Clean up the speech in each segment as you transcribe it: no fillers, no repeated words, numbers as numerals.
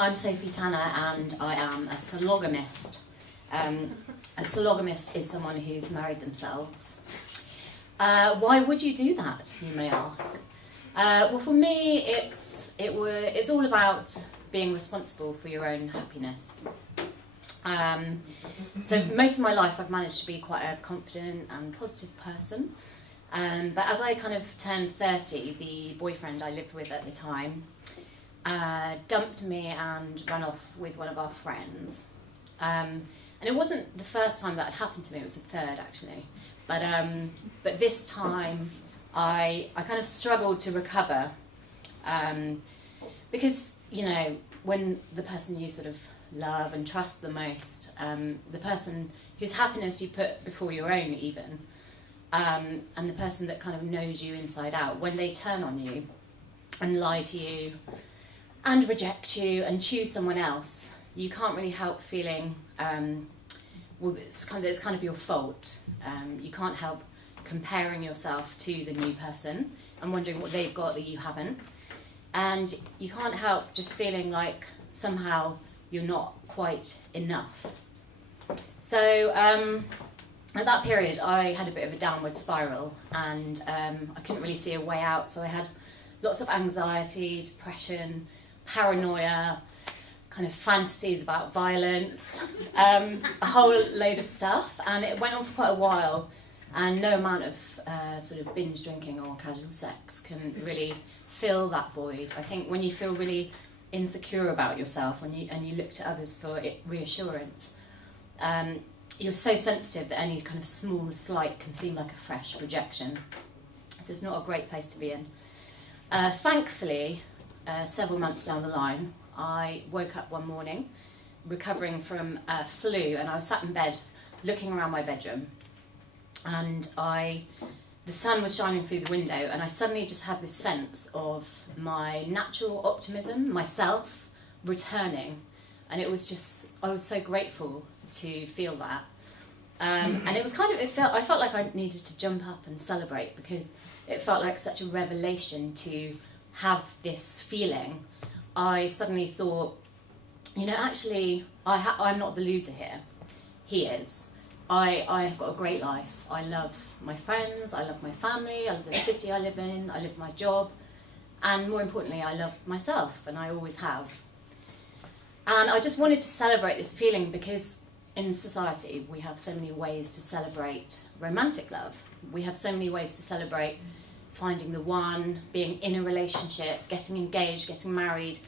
I'm Sophie Tanner and I am a sologamist. A sologamist is someone who's married themselves. Why would you do that, you may ask? Well, for me, it's all about being responsible for your own happiness. So most of my life I've managed to be quite a confident and positive person. But as I kind of turned 30, the boyfriend I lived with at the time dumped me and ran off with one of our friends. And it wasn't the first time that had happened to me, it was the third actually. But this time I kind of struggled to recover because, you know, when the person you sort of love and trust the most, the person whose happiness you put before your own even, and the person that kind of knows you inside out, when they turn on you and lie to you and reject you and choose someone else, you can't really help feeling, well, it's kind of your fault. You can't help comparing yourself to the new person and wondering what they've got that you haven't. And you can't help just feeling like somehow you're not quite enough. So at that period I had a bit of a downward spiral and I couldn't really see a way out, so I had lots of anxiety, depression, paranoia, kind of fantasies about violence, a whole load of stuff, and it went on for quite a while, and no amount of sort of binge drinking or casual sex can really fill that void. I think when you feel really insecure about yourself and you look to others for reassurance, you're so sensitive that any kind of small slight can seem like a fresh rejection. So it's not a great place to be in. Thankfully, several months down the line, I woke up one morning recovering from flu, and I was sat in bed looking around my bedroom, and the sun was shining through the window, and I suddenly just had this sense of my natural optimism, myself, returning, and it was just, I was so grateful to feel that. And it was kind of, I felt like I needed to jump up and celebrate, because it felt like such a revelation to have this feeling. I suddenly thought, you know, actually, I'm not the loser here. He is. I have got a great life. I love my friends, I love my family, I love the city I live in, I love my job, and more importantly, I love myself, and I always have. And I just wanted to celebrate this feeling, because in society we have so many ways to celebrate romantic love. We have so many ways to celebrate finding the one, being in a relationship, getting engaged, getting married.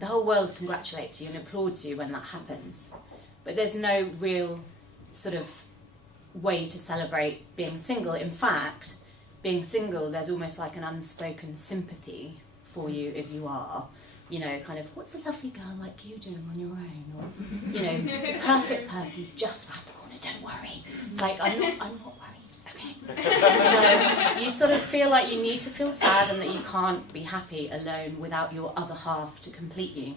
The whole world congratulates you and applauds you when that happens. But there's no real sort of way to celebrate being single. In fact, being single, there's almost like an unspoken sympathy for you if you are. You know, kind of, what's a lovely girl like you doing on your own? Or, you know, the perfect person's just around the corner, don't worry. It's like, I'm not worried, okay? So you sort of feel like you need to feel sad and that you can't be happy alone without your other half to complete you.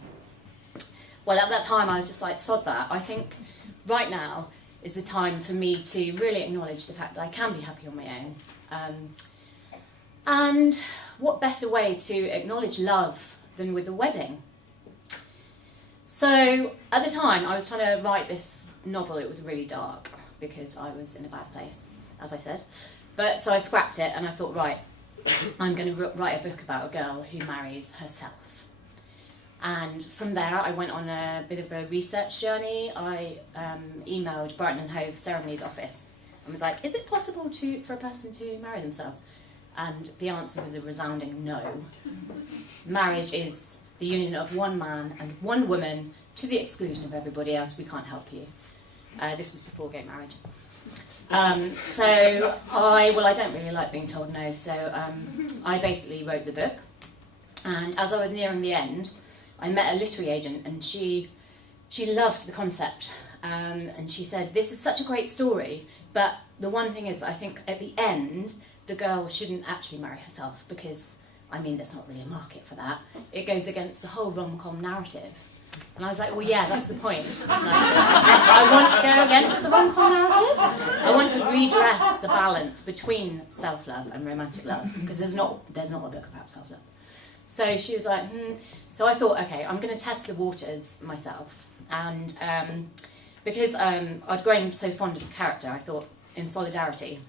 Well, at that time I was just like, sod that. I think right now is the time for me to really acknowledge the fact that I can be happy on my own. And what better way to acknowledge love than with the wedding? So at the time I was trying to write this novel. It was really dark because I was in a bad place, as I said. But so I scrapped it and I thought, right, I'm going to write a book about a girl who marries herself. And from there I went on a bit of a research journey. I emailed Brighton and Hove Ceremonies office and was like, is it possible for a person to marry themselves? And the answer was a resounding no. Marriage is the union of one man and one woman to the exclusion of everybody else. We can't help you. This was before gay marriage. So I don't really like being told no, so I basically wrote the book. And as I was nearing the end, I met a literary agent, and she loved the concept. And she said, this is such a great story, but the one thing is that I think at the end, the girl shouldn't actually marry herself, because, I mean, there's not really a market for that. It goes against the whole rom-com narrative. And I was like, well, yeah, that's the point. Like, I want to go against the rom-com narrative. I want to redress the balance between self-love and romantic love, because there's not a book about self-love. So she was like, So I thought, okay, I'm going to test the waters myself. And because I'd grown so fond of the character, I thought, in solidarity,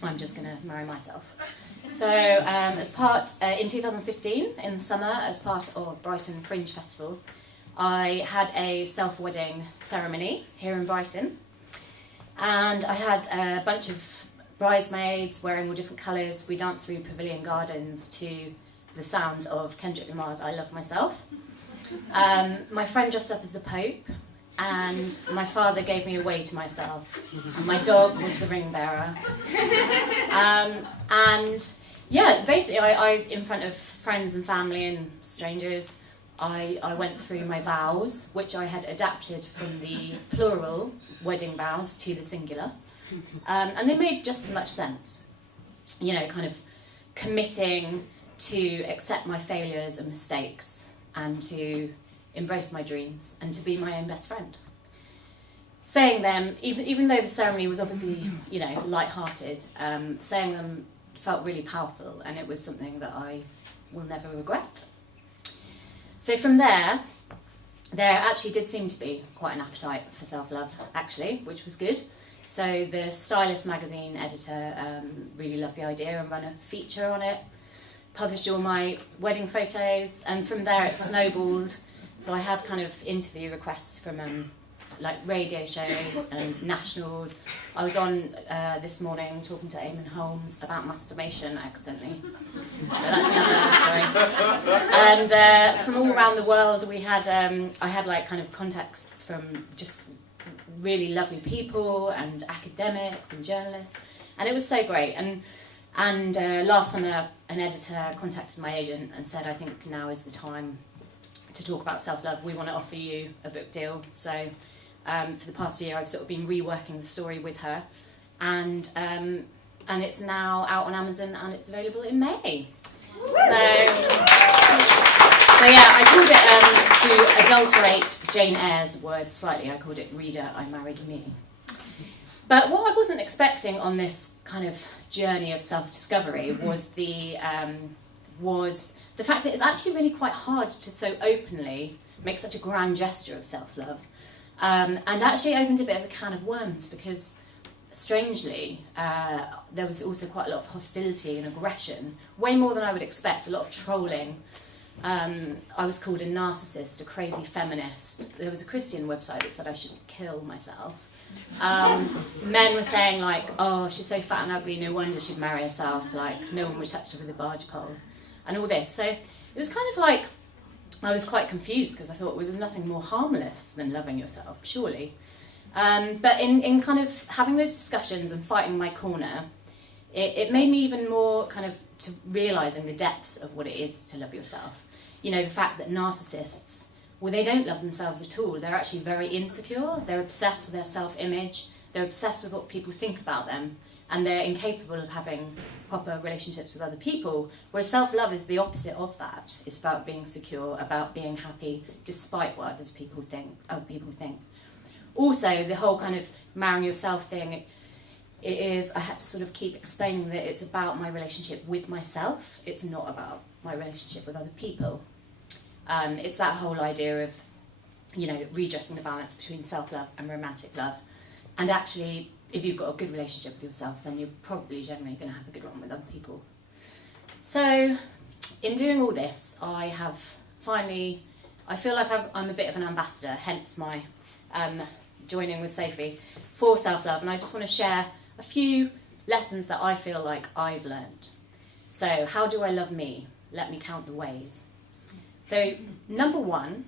I'm just going to marry myself. So in 2015, in the summer, as part of Brighton Fringe Festival, I had a self-wedding ceremony here in Brighton. And I had a bunch of bridesmaids wearing all different colours. We danced through Pavilion Gardens to the sounds of Kendrick Lamar's I Love Myself. My friend dressed up as the Pope, and my father gave me away to myself. And my dog was the ring bearer. And yeah, basically I in front of friends and family and strangers, I went through my vows, which I had adapted from the plural wedding vows to the singular. And they made just as much sense. You know, kind of committing to accept my failures and mistakes and to embrace my dreams and to be my own best friend. Saying them, even though the ceremony was obviously, you know, light-hearted, saying them felt really powerful, and it was something that I will never regret. So from there actually did seem to be quite an appetite for self-love, actually, which was good. So the Stylist magazine editor really loved the idea and ran a feature on it, published all my wedding photos, and from there it snowballed. So I had kind of interview requests from like radio shows and nationals. I was on this morning talking to Eamon Holmes about masturbation accidentally. But that's another story. And from all around the world, we had I had like kind of contacts from just really lovely people and academics and journalists, and it was so great. And last summer, an editor contacted my agent and said, I think now is the time to talk about self-love. We want to offer you a book deal. So for the past year, I've sort of been reworking the story with her, and it's now out on Amazon and it's available in May. So yeah, I called it, to adulterate Jane Eyre's words slightly, I called it Reader, I Married Me. But what I wasn't expecting on this kind of journey of self-discovery was the fact that it's actually really quite hard to so openly make such a grand gesture of self-love. And actually opened a bit of a can of worms because, strangely, there was also quite a lot of hostility and aggression, way more than I would expect, a lot of trolling. I was called a narcissist, a crazy feminist. There was a Christian website that said I should kill myself. Men were saying like, oh, she's so fat and ugly, no wonder she'd marry herself, like no one would touch her with a barge pole, and all this. So it was kind of like, I was quite confused because I thought, well, there's nothing more harmless than loving yourself, surely. But in kind of having those discussions and fighting my corner, it made me even more kind of to realising the depths of what it is to love yourself. You know, the fact that narcissists, well, they don't love themselves at all. They're actually very insecure. They're obsessed with their self-image. They're obsessed with what people think about them. And they're incapable of having proper relationships with other people. Whereas self-love is the opposite of that. It's about being secure, about being happy, despite what other people think. Also, the whole kind of marrying yourself thing, it is, I had to sort of keep explaining that it's about my relationship with myself. It's not about my relationship with other people. It's that whole idea of, you know, redressing the balance between self-love and romantic love. And actually, if you've got a good relationship with yourself, then you're probably generally going to have a good one with other people. So, in doing all this, I have finally, I feel like I'm a bit of an ambassador, hence my joining with Sophie for self-love. And I just want to share a few lessons that I feel like I've learned. So, how do I love me? Let me count the ways. So, number one,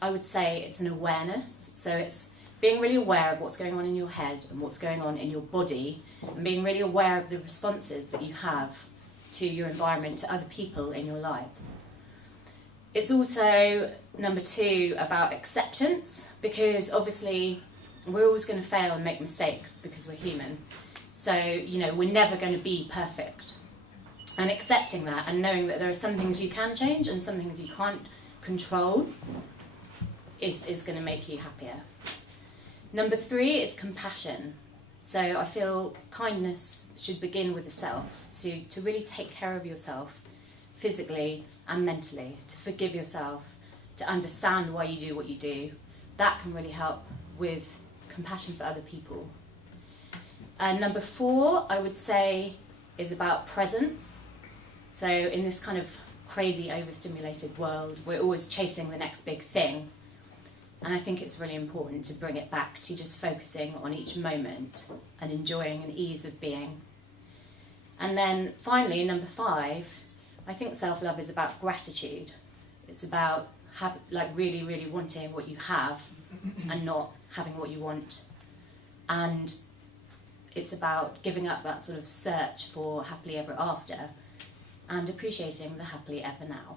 I would say it's an awareness. So it's being really aware of what's going on in your head and what's going on in your body, and being really aware of the responses that you have to your environment, to other people in your lives. It's also, number two, about acceptance, because obviously we're always going to fail and make mistakes because we're human. So, you know, we're never going to be perfect. And accepting that and knowing that there are some things you can change and some things you can't control is going to make you happier. Number three is compassion. So I feel kindness should begin with the self. So to really take care of yourself physically, and mentally, to forgive yourself, to understand why you do what you do. That can really help with compassion for other people. Number 4, I would say, is about presence. So in this kind of crazy, overstimulated world, we're always chasing the next big thing. And I think it's really important to bring it back to just focusing on each moment and enjoying an ease of being. And then finally, number 5, I think self-love is about gratitude. It's about really, really wanting what you have and not having what you want. And it's about giving up that sort of search for happily ever after and appreciating the happily ever now.